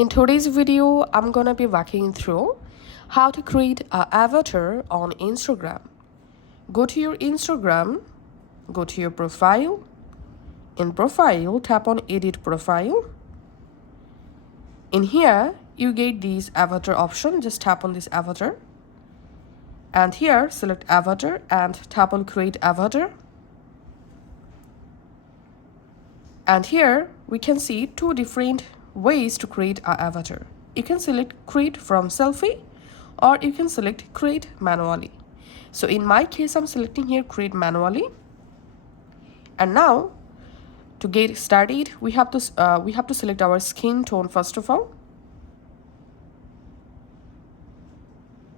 In today's video, I'm gonna be walking through how to create an avatar on Instagram. Go to your Instagram, go to your profile. In profile, tap on edit profile. In here, you get this avatar option. Just tap on this avatar. And here, select avatar and tap on create avatar. And here, we can see two different ways to create an avatar. You can select create from selfie or you can select create manually. So in my case, I'm selecting here create manually. And now to get started, we have to select our skin tone first of all.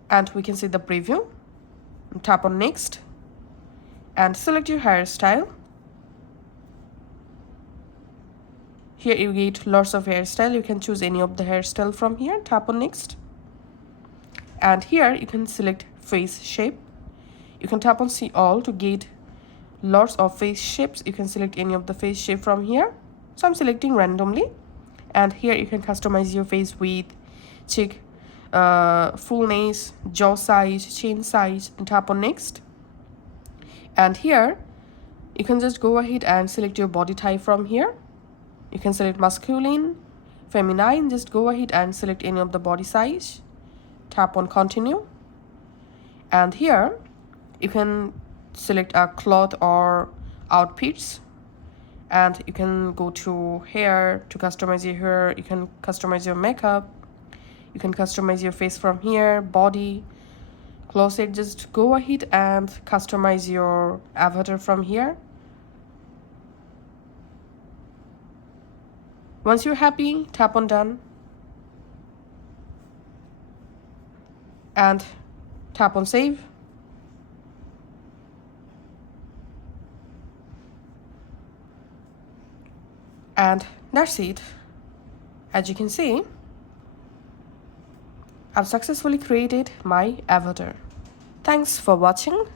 And we can see the preview. Tap on next and select your hairstyle. Here you get lots of hairstyle. You can choose any of the hairstyle from here. Tap on next. And here you can select face shape. You can tap on see all to get lots of face shapes. You can select any of the face shape from here. So I'm selecting randomly. And here you can customize your face width, cheek, fullness, jaw size, chin size, and tap on next. And here you can just go ahead and select your body type from here. You can select masculine, feminine, just go ahead and select any of the body size. Tap on continue. And here you can select a cloth or outfits. And you can go to hair to customize your hair. You can customize your makeup. You can customize your face from here, body, closet. Just go ahead and customize your avatar from here. Once you're happy, tap on done. And tap on save. And that's it. As you can see, I've successfully created my avatar. Thanks for watching.